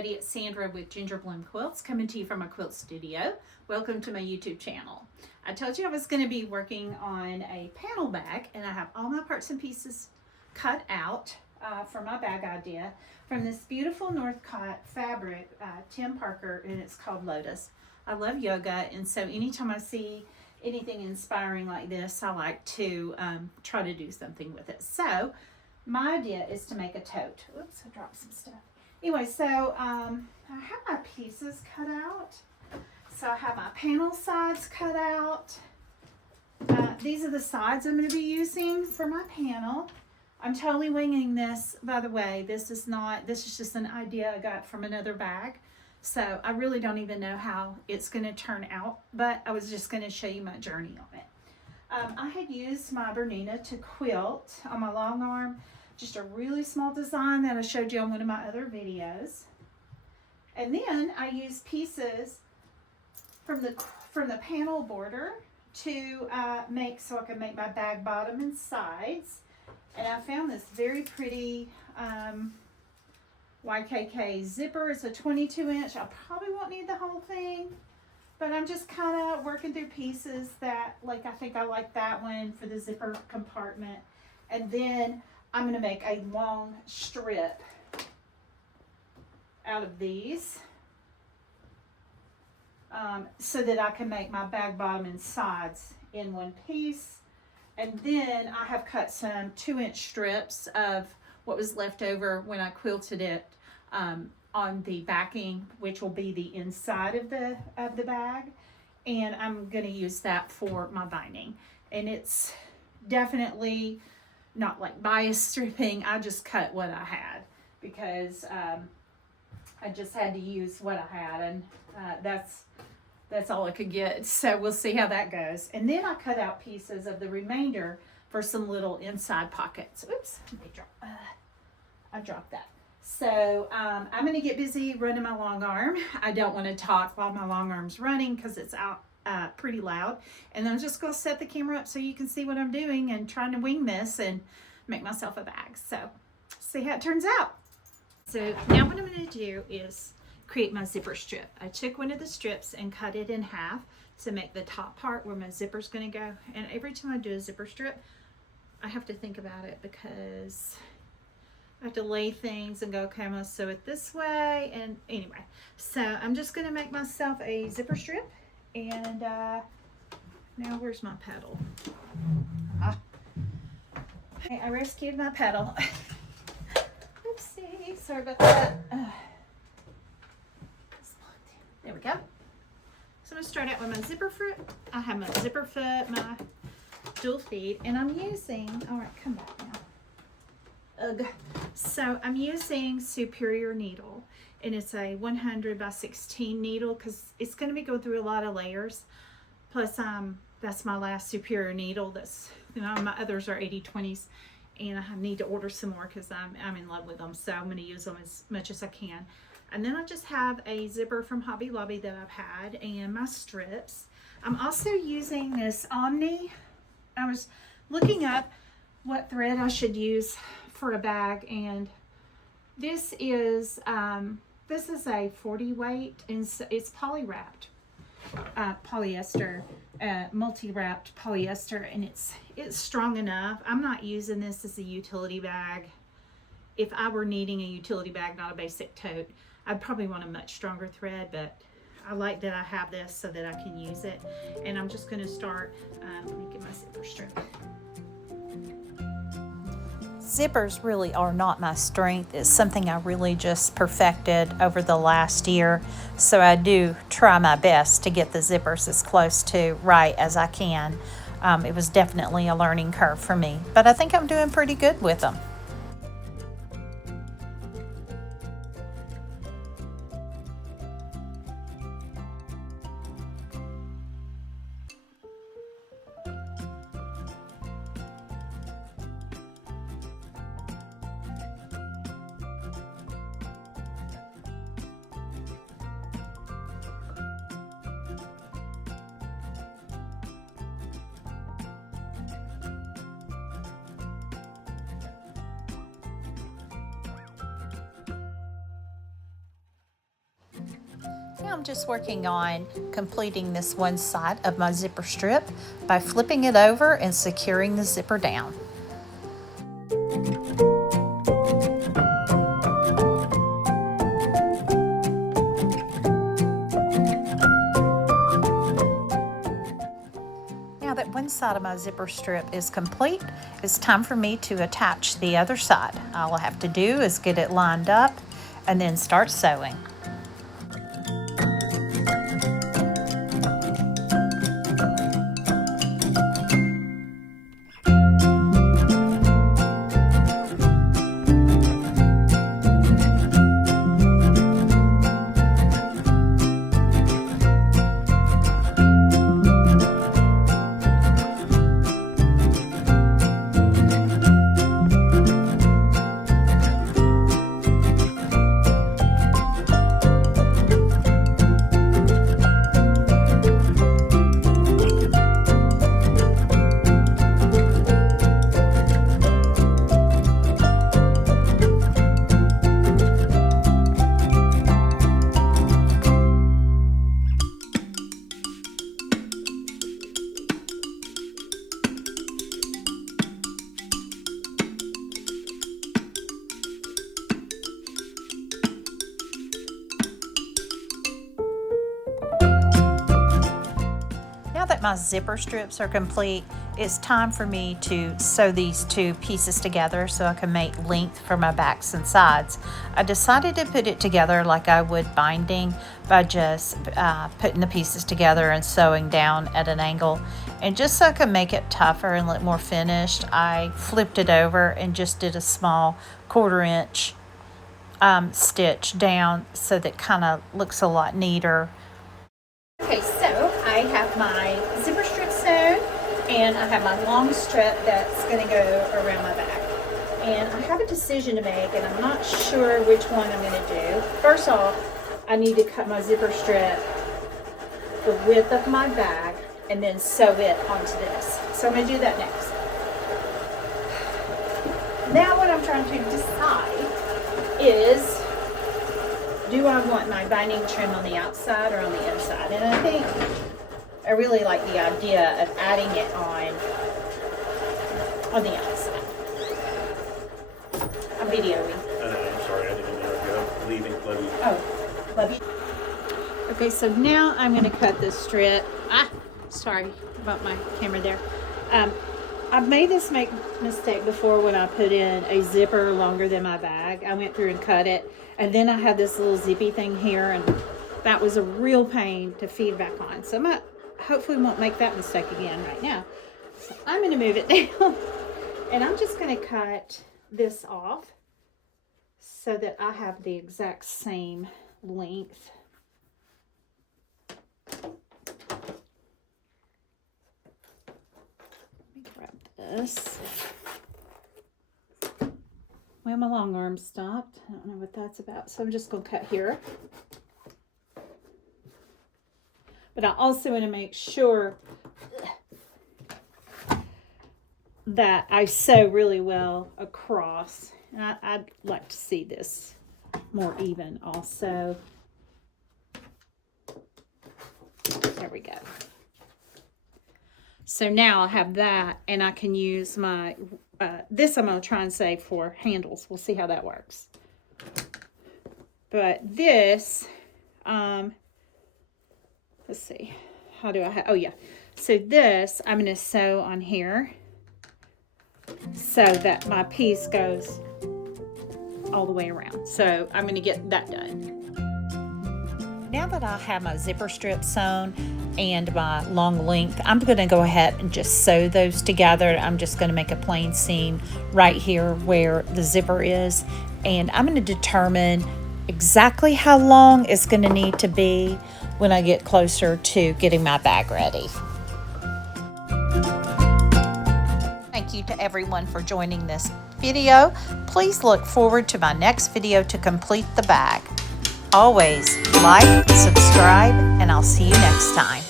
everybody. It's Sandra with Ginger Bloom Quilts, coming to you from a quilt studio. Welcome to my YouTube channel. I told you I was going to be working on a panel bag, and I have all my parts and pieces cut out for my bag idea from this beautiful Northcott fabric, Tim Parker, and it's called Lotus. I love yoga, and so anytime I see anything inspiring like this, I like to try to do something with it. So my idea is to make a tote. Oops, I dropped some stuff. Anyway, so I have my pieces cut out. So I have my panel sides cut out. These are the sides I'm going to be using for my panel. I'm totally winging this, by the way. This is just an idea I got from another bag. So I really don't even know how it's going to turn out, but I was just going to show you my journey on it. I had used my Bernina to quilt on my long arm, just a really small design that I showed you on one of my other videos. And then I used pieces from the panel border to make, so I can make my bag bottom and sides. And I found this very pretty YKK zipper. It's a 22-inch. I probably won't need the whole thing, but I'm just kind of working through pieces that, like, I think I like that one for the zipper compartment. And then I'm going to make a long strip out of these so that I can make my bag bottom and sides in one piece. And then I have cut some 2-inch strips of what was left over when I quilted it on the backing, which will be the inside of the bag. And I'm going to use that for my binding. And it's definitely not like bias stripping. I just cut what I had because I just had to use what I had, and that's all I could get. So we'll see how that goes. And then I cut out pieces of the remainder for some little inside pockets. Oops, I dropped that. So I'm going to get busy running my long arm. I don't want to talk while my long arm's running because it's out pretty loud. And then I'm just going to set the camera up so you can see what I'm doing and trying to wing this and make myself a bag. So see how it turns out. So now what I'm going to do is create my zipper strip. I took one of the strips and cut it in half to make the top part where my zipper's going to go. And every time I do a zipper strip, I have to think about it because I have to lay things and go, okay, I'm going to sew it this way. And anyway, so I'm just going to make myself a zipper strip. And now where's my pedal? Okay, I rescued my pedal. Oopsie, sorry about that. There we go. So I'm going to start out with my zipper foot. I have my zipper foot, my dual feed, and I'm using, all right, come back now. Ugh. So I'm using Superior needle, and it's a 100 by 16 needle because it's going to be going through a lot of layers. Plus, that's my last Superior needle. That's, you know, my others are 80/20s, and I need to order some more because I'm in love with them. So I'm going to use them as much as I can. And then I just have a zipper from Hobby Lobby that I've had and my strips. I'm also using this Omni. I was looking up what thread I should use for a bag, and this is a 40 weight, and it's poly wrapped polyester, multi-wrapped polyester, and it's strong enough. I'm not using this as a utility bag. If I were needing a utility bag, not a basic tote, I'd probably want a much stronger thread, but I like that I have this so that I can use it. And I'm just going to start, let me get my zipper strip. Zippers really are not my strength. It's something I really just perfected over the last year. So I do try my best to get the zippers as close to right as I can. It was definitely a learning curve for me, but I think I'm doing pretty good with them. I'm just working on completing this one side of my zipper strip by flipping it over and securing the zipper down. Now that one side of my zipper strip is complete, it's time for me to attach the other side. All I have to do is get it lined up and then start sewing. My zipper strips are complete, it's time for me to sew these two pieces together so I can make length for my backs and sides. I decided to put it together like I would binding by just putting the pieces together and sewing down at an angle. And just so I can make it tougher and look more finished, I flipped it over and just did a small 1/4 inch stitch down so that kind of looks a lot neater. Okay, so I have my zipper strip sewn and I have my long strip that's going to go around my back. And I have a decision to make and I'm not sure which one I'm going to do. First off, I need to cut my zipper strip the width of my bag and then sew it onto this. So I'm going to do that next. Now what I'm trying to decide is, do I want my binding trim on the outside or on the inside? And I think I really like the idea of adding it on the outside. I'm videoing. I'm sorry, I didn't know you. I'm leaving. Love you. Oh, love you. Okay, so now I'm going to cut this strip. Sorry about my camera there. I've made this mistake before when I put in a zipper longer than my bag. I went through and cut it, and then I had this little zippy thing here, and that was a real pain to feed back on. So I hopefully won't make that mistake again right now. So I'm going to move it down, and I'm just going to cut this off so that I have the exact same length. This. Well, my long arm stopped. I don't know what that's about, so I'm just going to cut here. But I also want to make sure that I sew really well across. And I'd like to see this more even also. There we go. So now I have that, and I can use my, this I'm going to try and save for handles. We'll see how that works. But this, let's see, how do I have, oh yeah. So this, I'm going to sew on here so that my piece goes all the way around. So I'm going to get that done. Now that I have my zipper strip sewn and my long length, I'm going to go ahead and just sew those together. I'm just going to make a plain seam right here where the zipper is, and I'm going to determine exactly how long it's going to need to be when I get closer to getting my bag ready. Thank you to everyone for joining this video. Please look forward to my next video to complete the bag. Always like, subscribe, and I'll see you next time.